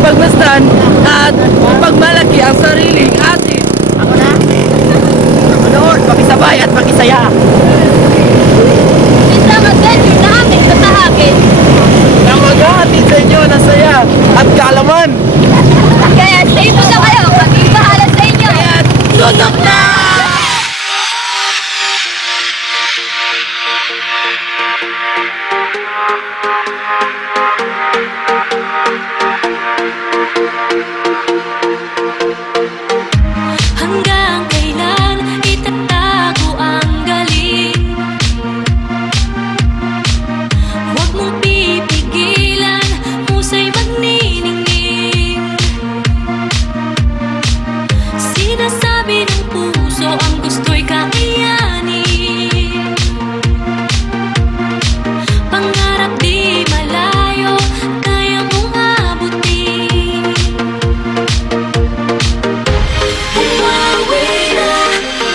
pagmasdan at ipagmalaki ang sariling atin. Ako na? Manood, pakisabay at pakisaya. Isang adventure na aming tatahagin. Na maghahatid sa inyo ng saya at kaalaman. Kaya stay mo na kayo, kami bahala sa inyo. Kaya tutok na! Hanggang kailan itatago ang galing? Huwag mong pipigilan, husay magniningning. Sinasabi ng puso ang gusto'y kakayanin. Pangarap di malayo, kaya mong abutin. Bumawi na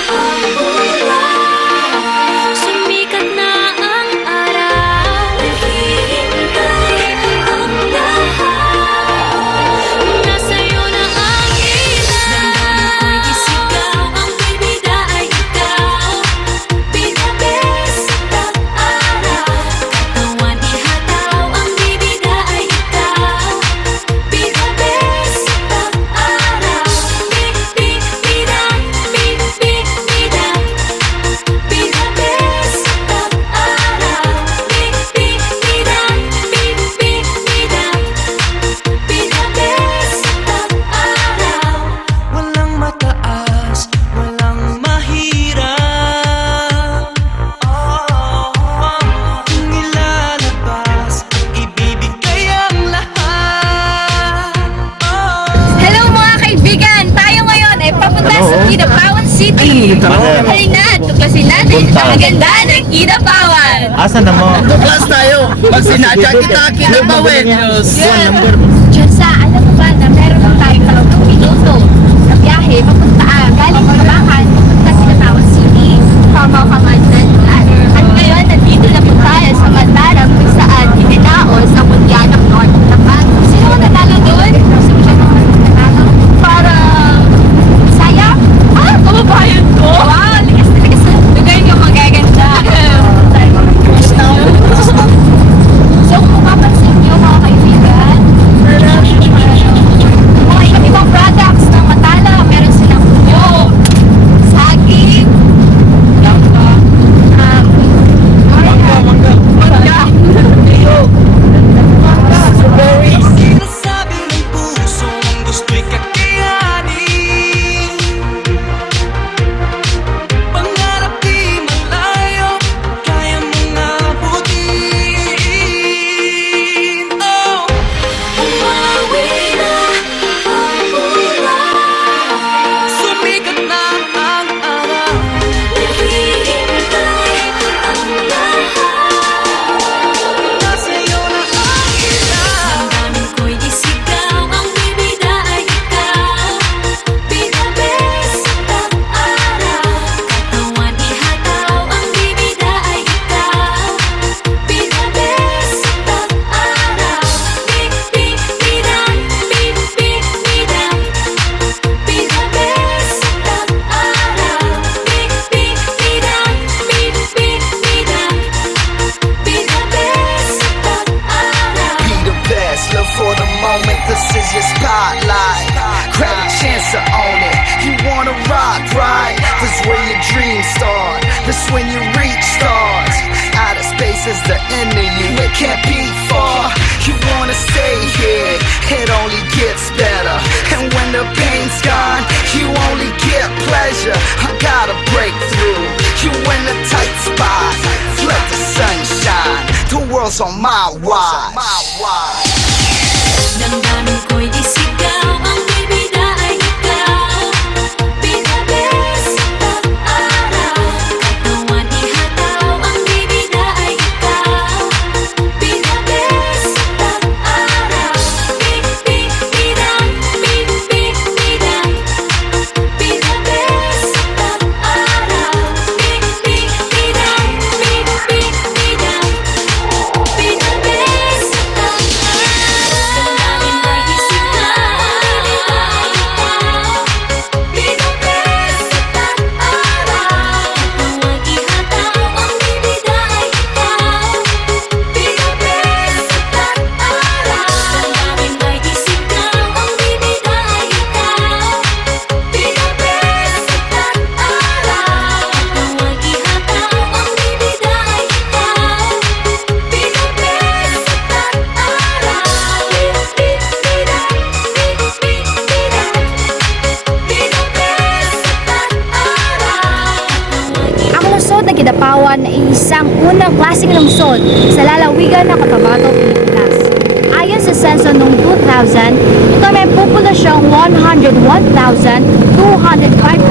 ang buwan, sumikat na ang araw. Naghihintay ang lahat, nasa'yo na ang ilan. Damdamin ko'y isigaw, ang bibida ay ikaw. Pinabes at araw, katawan ihataw, ang bibida ay ikaw. Pinabes at araw, bibidang, bibidang. Pinabes at araw, bibidang, bibidang. Pinabes at araw. Walang mataas, walang mahirap. Kung ilalabas, ibibigay ang lahat. Hello mga kaibigan! Tayo ngayon ay papunta sa Kidapawan City. Halina, tuklasin natin ang maganda ng Kidapawan. Asa na mo? Tuklas tayo! Pag sinadya kita, kinabawin! Diyosa, alam mo ba na meron lang tayong 3 minuto na biyahe papunta galing Kabakan papunta sa Kidapawan City. Pamaw ka man at ngayon, nandito na po tayo sa Mandarang kung saan itinaos ang mundyan ng North Tapan. Sino ang nanalo doon? Sino siya mga nanalo? Parang saya? Ah, kababayan ko? Wow, likas na likas. Lugay niyo magaganda. So kung mapapansin niyo mga kaibigan, mga iba't ibang products ng Matala, meron silang puyo, saging, mangga, Strawberries! Sinasabi ng puso ang gusto'y kakayanin. Pangarap di malayo, kaya mong abutin. Oh! Bumawi na ang buwan, Sumikat na ang araw. naghihintay ang lahat. Nasa'yo na ang ilan. Damdamin ko'y isigaw, ang bibida ay ikaw. Pinabes at araw, katawan ihataw, ang bibida ay ikaw. Pinabes at araw, bibidang, bibidang. Pinabes at araw, bibidang, bibidang. Pinabes at araw. Be the best, live for the moment, this is your spotlight. Grab a chance to own it, you wanna rock, right? This is where your dreams start, this is when you reach stars. Outer space is the end of you, it can't be far. You wanna stay here, it only gets better. And when the pain's gone, you only get pleasure. I gotta break through, you in a tight spot. Let the sun shine, the world's on my watch. Damdamin ko'y isigaw, ang bibida ay ikaw. Pinabes at araw, katawan ihataw, ang bibida ay ikaw. Pinabes at araw, bibidang, bibidang. Pinabes at araw, bibidang, bibidang. Pinabes klaseng lungsod sa lalawigan ng Cotabato, Pilipinas. Ayon sa senso noong 2000, ito may populasyong 101,205 na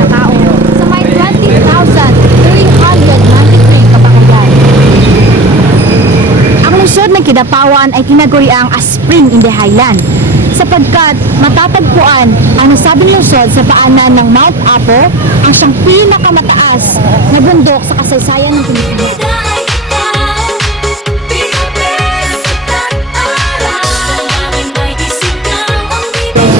tao sa may 20,393 kabahayan. Ang lungsod ng Kidapawan ay tinaguriang a spring in the highland sapagkat matatagpuan ang nasabing lungsod sa paanan ng Mount Apo, ang siyang pinakamataas na bundok sa kasaysayan ng Pilipinas. Bida ay ikaw, pinabes at araw. Damdamin ay isigaw ang bibig.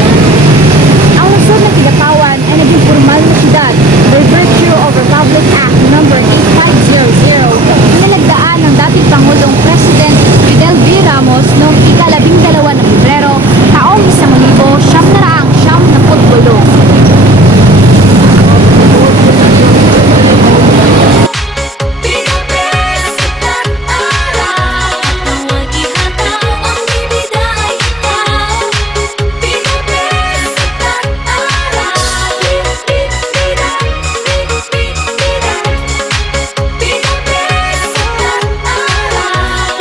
Ang lungsod ng Kidapawan ay naging formal na siyudad by virtue of Republic Act No. 8500 na nagdaan ng dating Pangulong President Fidel V. Ramos noong ika-12 ng Pebrero taong 1978. Pinabes at araw. Katawan ihataw ang bibida ay ikaw. Pinabes at araw. Bida. Pinabes at araw. Pinabes at araw.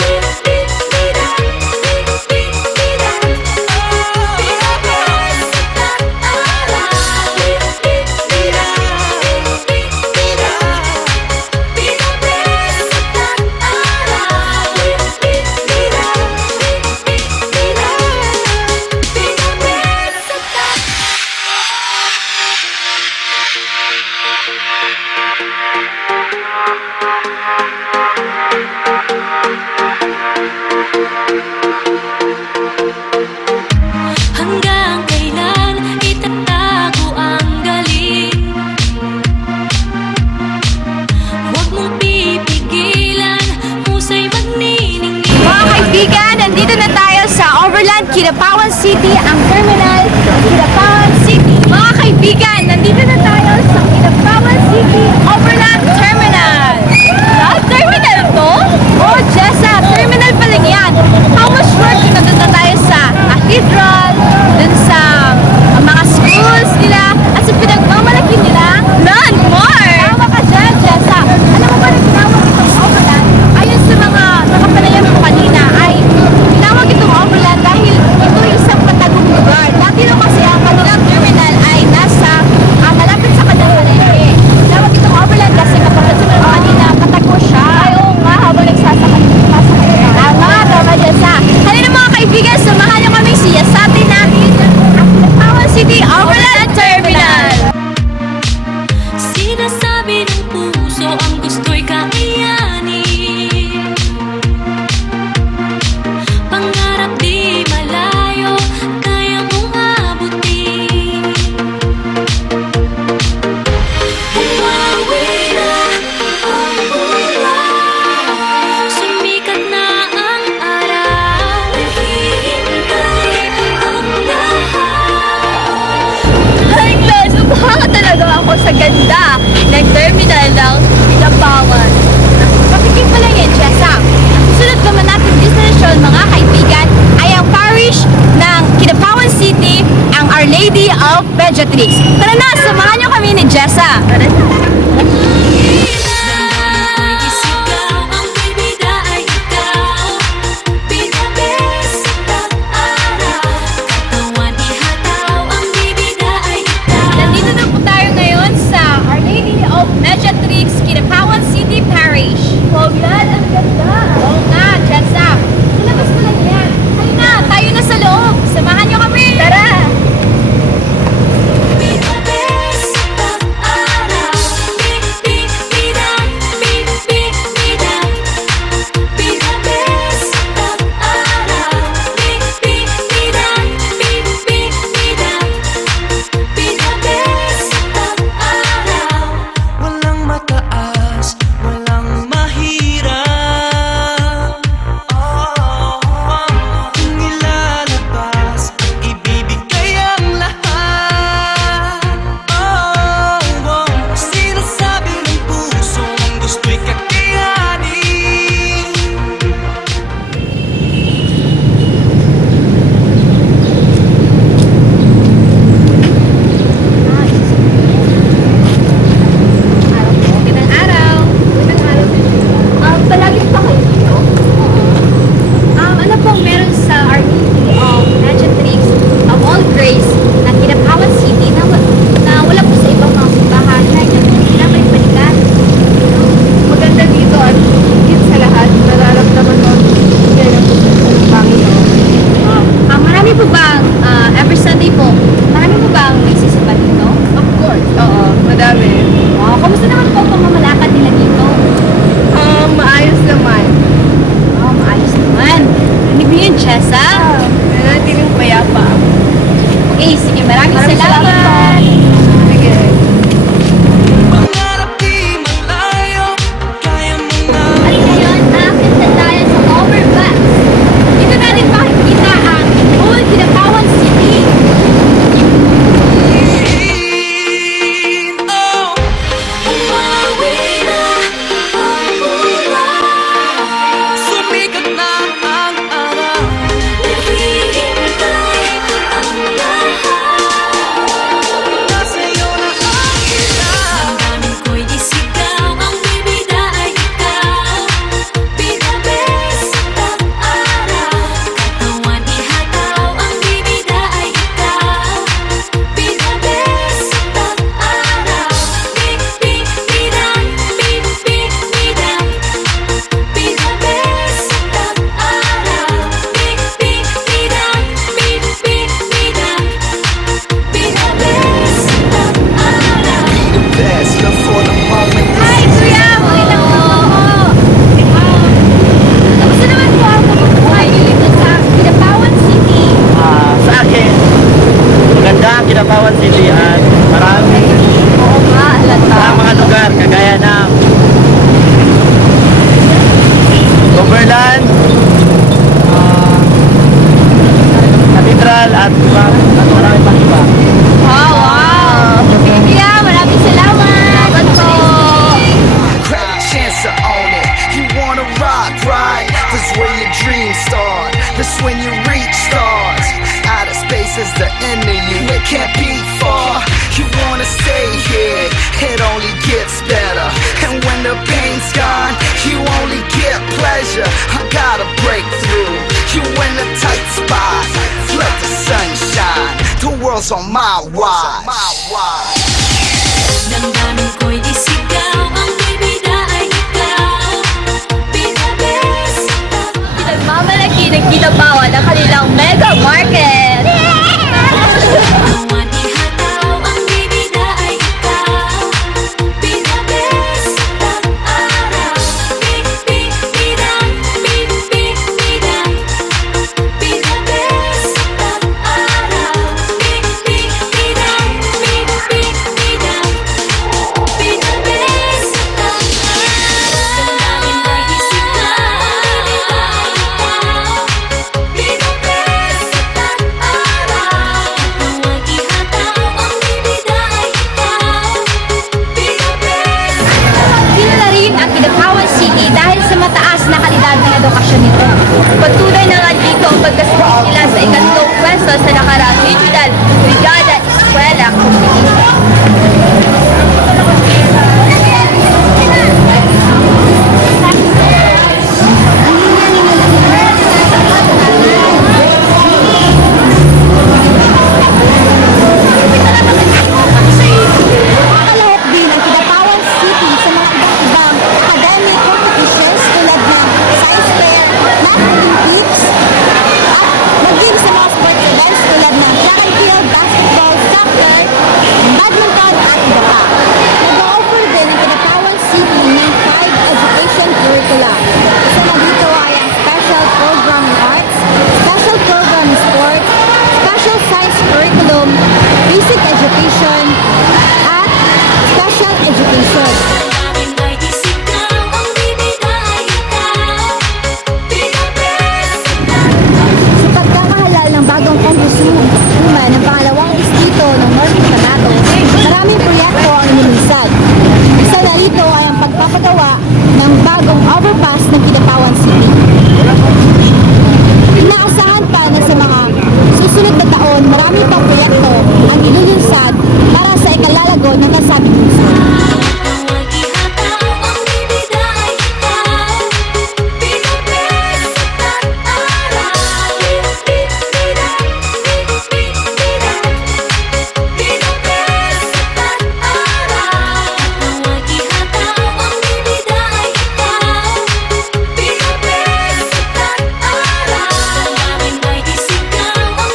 Hanggang kailan itatago ang galing? Huwag mong pipigilan, husay magniningning. Mga kaibigan, nandito na tayo sa Overland, Kidapawan City, ang terminal ng Kidapawan City. Mga kaibigan, nandito na tayo sa Kidapawan City Overland Terminal. Terminal to? Oh, Jessa, terminal pa lang yan. How much work kung nandun na tayo sa cathedral, dun sa mga schools nila, at sa pinagmamalaki nila, none more! Tama ka dyan, Jessa. Alam mo ba na tinawag itong Overland? Ayon sa mga nakapanayam ko kanina, ay tinawag itong Overland dahil ito yung isang patagong lugar. Dati lang kasi ang kanilang terminal ay nasa malapit sa kanilang palengke. Tinawag itong Overland kasi kapapansin mo kanina, patago siya. Ay, oo nga, habang nagsasakay. Tama, Jessa. Halina mga kaibigan, samahan niyo kami siyasatin natin ang Kidapawan City Overland Terminal. Sinasabi ng puso ang gusto'y kakayanin. Pangarap di malayo, kaya mong abutin. Umawi na ang buwan, sumikat na ang araw. Naghihintay ang lahat. Ay, Glenn, umaha talaga ako sa ganda ng terminal ng Kidapawan. Pakikip pa lang yan, Jessa. Ang susunod naman natin destination, mga kaibigan, ay ang parish ng Kidapawan City, ang Our Lady of Beatrix. Tara na, samahan niyo kami ni Jessa. Tara na. Damdamin ko'y isigaw, ang bibida ay ikaw. Pinabes at araw. Katawan ihataw, ang bibida ay ikaw. Nandito na po tayo ngayon sa Our Lady of Beatrix, Kidapawan City Parish. Wow, yan, ang ganda. Oo nga, Jessa. Silabas ko lang yan. Halina, tayo na sa loob. Samahan niyo kami. Tara. Pinabes at araw. Marami po bang, every Sunday po, marami po bang may sisimba dito? Of course, oo, madami. Kamusta naman po ang pamamalakad nila dito? Maayos naman. Maayos naman. Rinig mo yun, Chessa? Nanatiling payapa. Okay, sige, maraming salamat. Sige. Pangarap di malayo, kaya mo na. At ngayon, aakit na tayo sa overpass. Dito natin makikita ang Old Kinabawan City. Oh, Umawi na ang buwan. sumikat na ang araw. Naghihintay ang lahat. Nasa'yo na ang ilaw. Damdamin ko'y isigaw, ang bibida ay ikaw. Pinabes at araw, katawan ihataw, ang bibida ay ikaw. Pinabes at araw, bibidang, bibidang. Pinabes at araw, bibidang, bibidang. Pinabes at araw. Be the best, live for the moment. Hi, Kuya! Magandang po. Kamusta naman po ang pamumuhay niyo dito sa Kinabawan City? Sa akin, maganda ang Kinabawan City at marami Oo nga, alata. sa mga lugar kagaya ng Overland, Cathedral at marami pang iba. Wow! Kuya, maraming salamat. Salamat po. Credit chance to own it. You wanna rock, right? That's where your dreams start. That's when you reach stars. Outer space is the end of you. It can't be far. You wanna stay here. It only gets better. And when the pain's gone, you only get pleasure. I gotta break through. You in a tight spot. Let the sun shine. The world's on my watch. Damdamin ko'y isigaw, ang bibida ay ikaw. Pinabes at Pinagmamalaki ng Kinabawan ang kanilang mega market. katawan ihataw, ang bibida ay ikaw. Pinabes at araw, bibidang, bibidang. Pinabes at araw, bibidang, bibidang. Pinabes at araw, damdamin ko'y isigaw, ang bibida ay ikaw. Pinabes at araw, katawan ihataw, ang bibida ay ikaw. Pinabes Kilala rin ang Kinabawan City dahil sa mataas na kalidad ng edukasyon nito. Patuloy na nga dito ang pagkasbih nila sa ikatlong pwesto sa nakaraang regional Brigada Eskwela Competition. Nakalahok din ang Kinabawan City sa mga iba't ibang academic competitions tulad ng science fair, math olympics, at maging sa mga sports events tulad ng track and field, basketball, soccer, badminton at iba pa. Nag-offer din ang Kinabawan City ng 5 education curricula. Isa na dito ay ang special program in arts, special program in sports, special science curriculum, basic education, at special education. damdamin ko'y isigaw, ang bibida ay ikaw. Pinabes Sa pagkakahalal ng bagong congresswoman ng pangalawang distrito ng North Cotabato, maraming proyekto ang inilisag. Isa na rito ay ang pagpapagawa ng bagong overpass ng Kinabawan City. Inaasahan pa na sa mga susunod na taon, marami pang proyekto ang inilisag para sa ikalalago ng nasabing lungsod. katawan ihataw, ang bibida ay ikaw. Pinabes at araw, bibidang, bibidang. Pinabes at araw, katawan ihataw, ang bibida ay ikaw. Pinabes at araw, damdamin ko'y isigaw, ang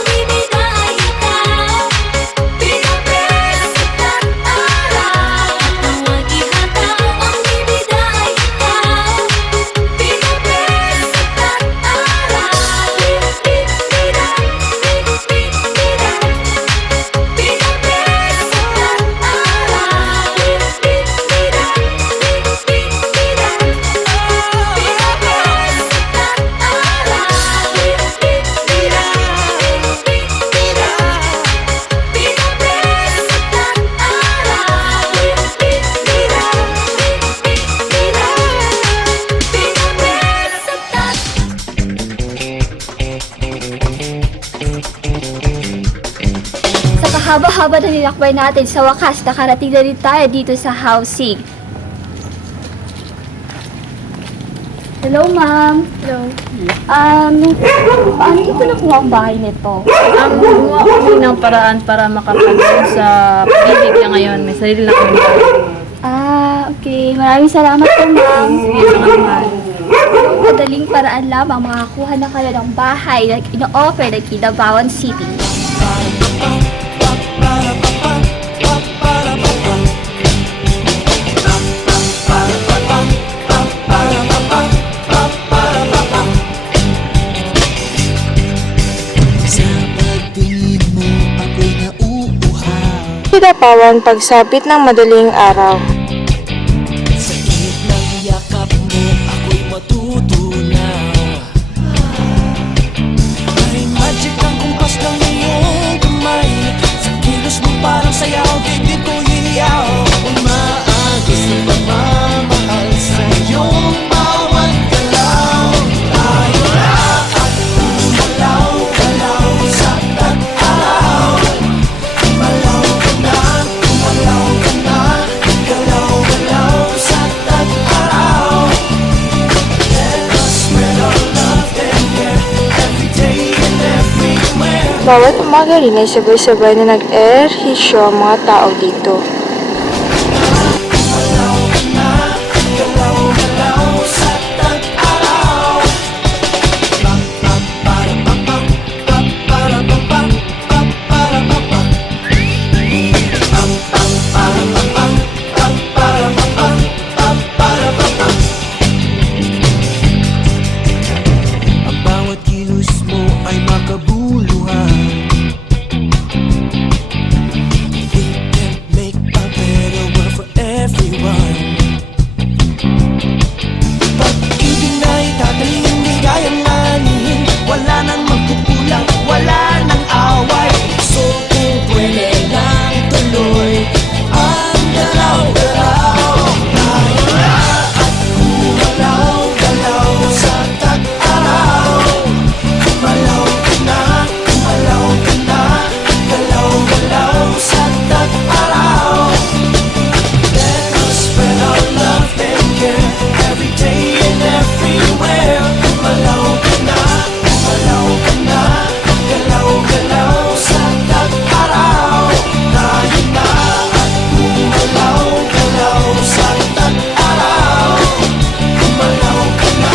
haba-haba na nilakbay natin, sa wakas nakarating na rin tayo dito sa housing. Hello, ma'am. Hello. Paano dito nakuha ang bahay nito? Gumawa kami ng paraan para makapagod sa pag-ibig niya ngayon. May sarili na kami. Okay. Maraming salamat po, ma'am. Sige, salamat. Madaling paraan lamang makakuha na kayo ng bahay na ino-offer ng Kidapawan City. Kidapawan pagsapit ng madaling araw. Sa ng yakap mo, ako'y matutunaw. May magic ang kumpas ng iyong kamay. Sa kilos mo parang sayaw, dibdib ko hiniyaw. Umaagos ng pagmamahal sa iyong bawat galaw. Tayo na at gumalaw-galaw sa tag-araw. Gumalaw ka na, galaw-galaw sa tag-araw. Let us spread our love and care every day and everywhere. Bawat umaga rin ay sabay-sabay na nag-ehersisyo ang mga tao dito. Galaw-galaw sa tag-araw. Pa-pa-para-pa-pam, pa-para-pa-pam, pa-para-pa-pam. Pam-pam-para-pa-pam, pa-para-pa-pam, pa-para-pa-pam. Ang bawat kilos mo ay makabuluhan. We can make a better world for everyone. Pag-ibig na itataling hindi kayang manihin. Wala nang magkukulang, wala nang away. So kung pwede lang tuloy ang galaw-galaw. Tayo na at gumalaw-galaw sa tag-araw. Gumalaw ka na, galaw-galaw sa tag-araw. Let us spread our love and care every day and everywhere. Gumalaw ka na, galaw-galaw sa tag-araw. Tayo na at gumalaw-galaw sa tag-araw. Gumalaw ka na,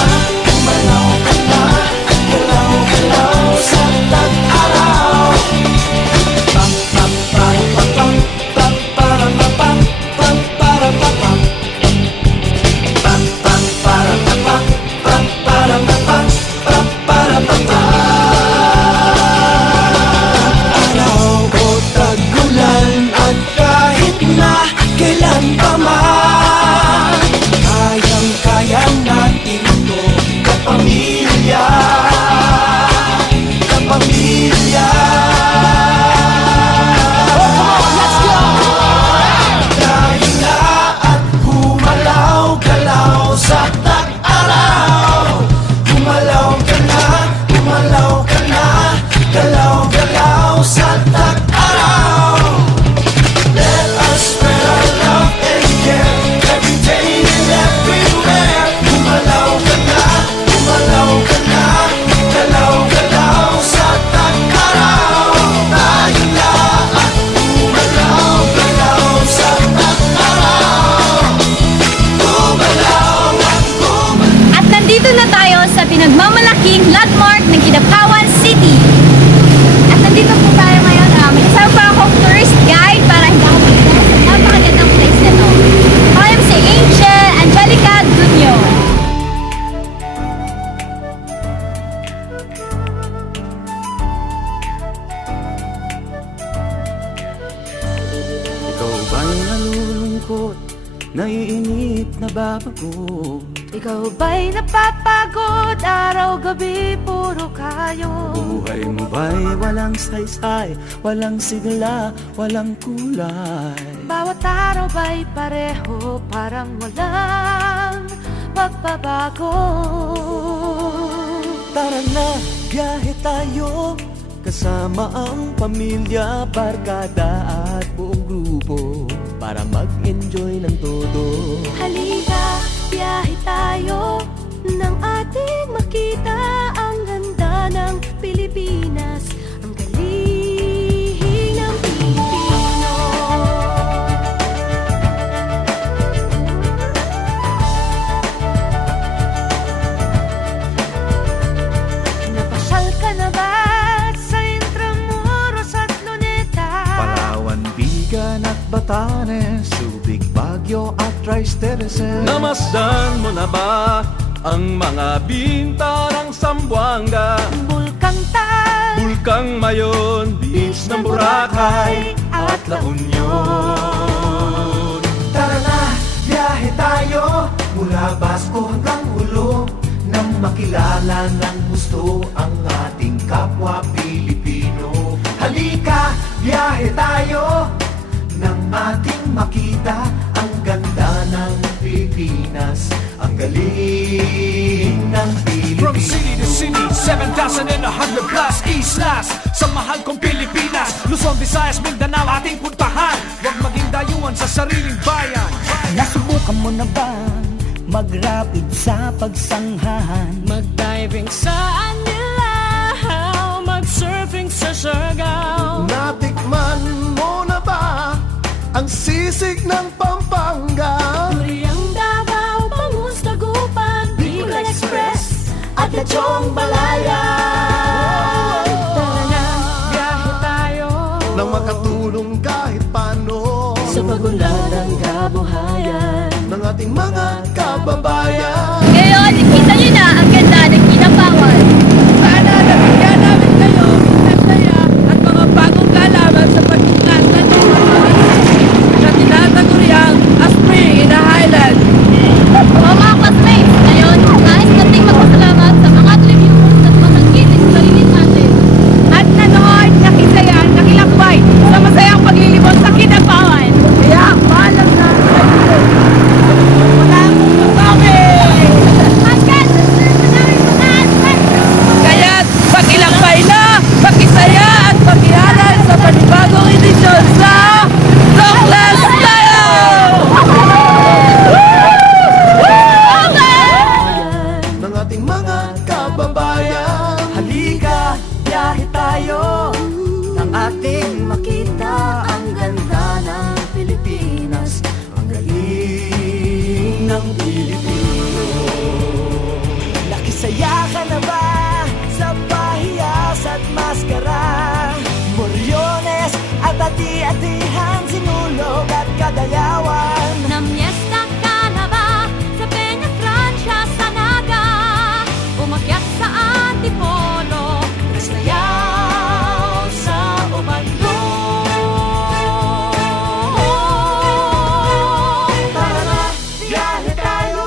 galaw-galaw sa tag-araw. Pam-pam-para-pa-pam, pam-para-pa-pam, pam-para-pa-pam. Pam-pam-para-pa-pam, pam-para-pa-pam, pam-para-pa-pam. Araw o tag-ulan at kahit na kailan pa man, kayang-kaya natin to, kapamilya, kapamilya. Let's go! Tayo na at gumalaw-galaw sa tag-araw. Gumalaw ka na, galaw-galaw sa tag-araw. Let us spread our love and care every day and everywhere. Gumalaw ka na, galaw-galaw sa tag-araw. Tayo na at gumalaw-galaw sa tag-araw. Gumalaw at gumalaw. At nandito na tayo sa pinagmamalaking landmark ng Kidapawan City. At nandito po tayo ngayon. May kasama pa akong tourist guide para hindi ako magdala sa napakagandang place na to. I am si Angelica Dunyo. Ikaw ba'y nalulungkot, naiinip, nababagot? Ikaw ba'y napapagod? Araw-gabi, puro kayo. Buhay mo ba'y walang saysay, walang sigla, walang kulay? Bawat araw ba'y pareho, parang walang pagbabago. Tara na, biyahe tayo, Kasama ang pamilya, barkada at buong grupo para mag-enjoy ng todo. Halika, biyahe tayo nang ating makita ang ganda ng Pilipinas, ang galing ng Pilipino. Napasyal ka na ba sa Intramuros at Luneta? Palawan, Bigan at Batanes, Subic, Baguio at Rice Terraces. Namasdan mo na ba ang mga binta ng Zamboanga, Bulkang Tal, Bulkang Mayon, Beach ng Boracay at La Union? Tara na, biyahe tayo mula Basco hanggang Ulo, nang makilala ng gusto ang ating kapwa Pilipino. Halika, biyahe tayo nang ating makita ang ganda ng Pilipinas, ang galing ng Pilipino. From city to city, 7,100 plus islas sa mahal kong Pilipinas. Luzon, Visayas, Mindanao ating puntahan. Huwag maging dayuhan sa sariling bayan. Nasubukan mo na ba mag-rapid sa pagsanghahan? Mag-diving sa Anilao, mag-surfing sa Siargao. Natikman mo na ba ang sisig ng Pampanga? Duriang Davao, Bangus, Dagupan, Bicol Express at Lechong Balayan. Tara na, biyahe tayo Nang makatulong kahit paano Sa pagunlad ng kabuhayan. ng ating mga kababayan. Ngayon, nakita niyo na ang ganda ng Kinabawan. Sana nabigyan namin kayo ng saya at mga bagong kalaman sa pagkikatan ng mga na tinataguriang a spring in the highland. Mga classmates, ngayon, nais nating magpasalamat sa mga televiewers at matangkilik sa sarili natin. At nanood, nakisaya, nakilakbay sa masayang paglilibot sa Kinabawan. Kaya, paalam na kayo. Wala akong masabi. Hanggang sa sunod na namin mga adventure. Kaya't pakilakbay na, pakisaya at pakihalal sa panibagong edisyon sa Talkless Tayo! Ng ating mga kababayan. Halika, biyahe tayo nang ating makita ang ganda ng Pilipinas, ang galing ng Pilipino. Nakisaya ka na ba sa pahiyas at maskara? Moriones at ati-atihan, sinulog at kadayawan. Namyesta ka na ba sa Peña Francia, sa Naga? Umakyat sa Antipolo, nasayaw sa Ubandong. Tara na, biyahe tayo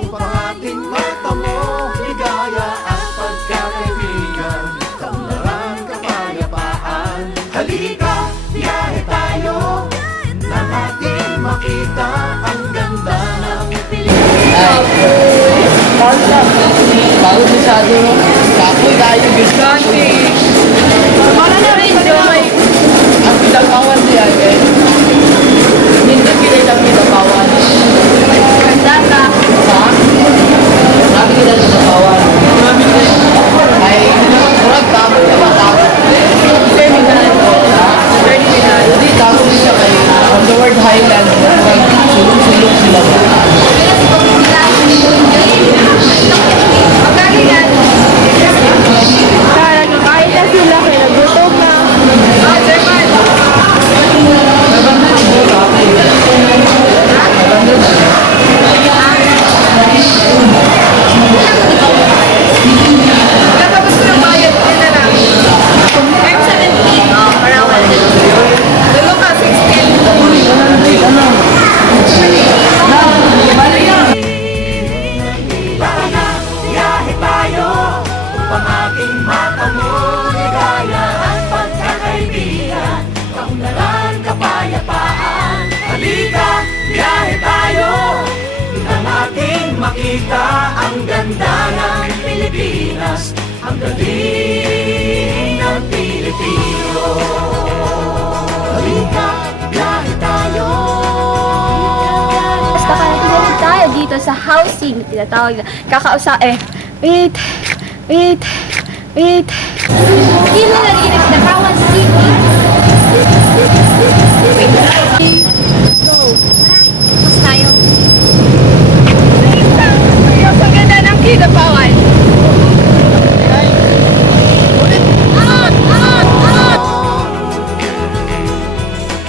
upang ating matamo ligaya at pagkakaibigan, kaunlaran, kapayapaan. Halika, biyahe tayo nang ating makita ang ganda ng Pilipinas. Bago masyado, kapoy tayo, biskanti. Para na rin, Joy. Ang pinakawan niya, eh. Hindi kita ang pinakawan. Data. Ha? Sabi kita sa pinakawan. Ay, murag tapos na matapos. Terminal ko. Terminal. Hindi, tapos siya kay on the word highland. Sulong-sulong sila ba? Kaya nakain na sila, kaya nagutom na. Tara na, biyahe tayo upang ating matamo ligaya at pagkakaibigan, kaunlaran, kapayapaan. Halika, biyahe tayo nang ating makita ang ganda ng Pilipinas, ang galing ng Pilipinas. sa housing, tinatawag na wait. Hindi mo narinig na Kawan City. Go. Tara, tapos tayo. Ang ganda ng Kidapawan.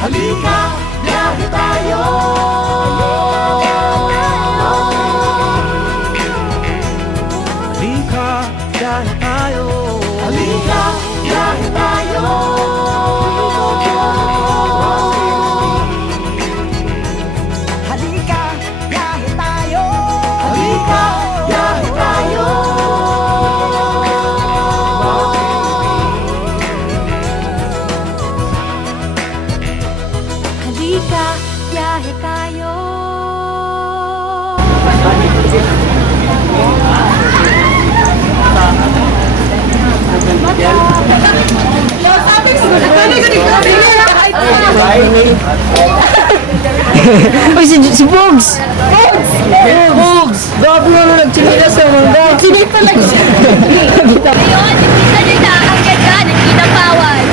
Halika, biyahe tayo. Halika, biyahe tayo. Halika, biyahe tayo. Halika, biyahe tayo. Halika, biyahe tayo. Halika, biyahe tayo. Uy, si Bugs! Bugs! Grabe mo nagchimila sa mga. Chimila lang siya. Ngayon, isa nila ang ganda ng Kidapawan.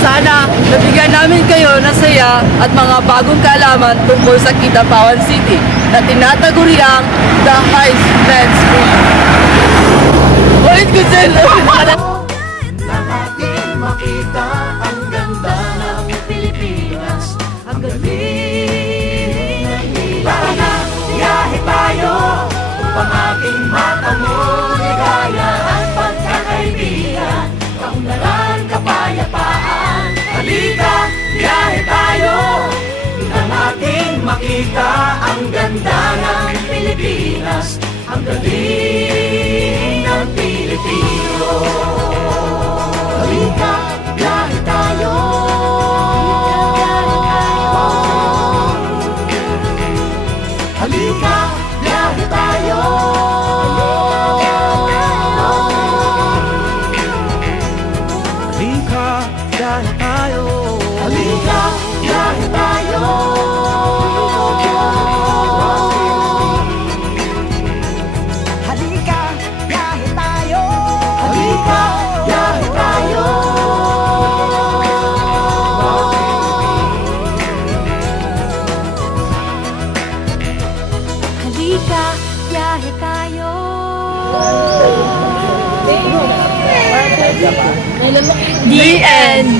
Sana nabigyan namin kayo ng saya at mga bagong kaalaman tungkol sa Kidapawan City na tinataguriang The Highest Land Street. Ulit ko sila! Nang ating makita ang ganda ng Pilipinas, ang galing ng iba. Tara na, biyahe tayo upang ating mata mo ligaya at pagkakaibigan, kaunlaran, kapayapaan. Halika, biyahe tayo nang ating makita ang ganda ng Pilipinas, ang galing ng Pilipino. Halika, biyahe tayo. Halika, biyahe tayo. Halika, biyahe tayo. Halika, biyahe tayo. Halika, biyahe tayo. Halika, biyahe tayo. Halika, biyahe tayo. The end!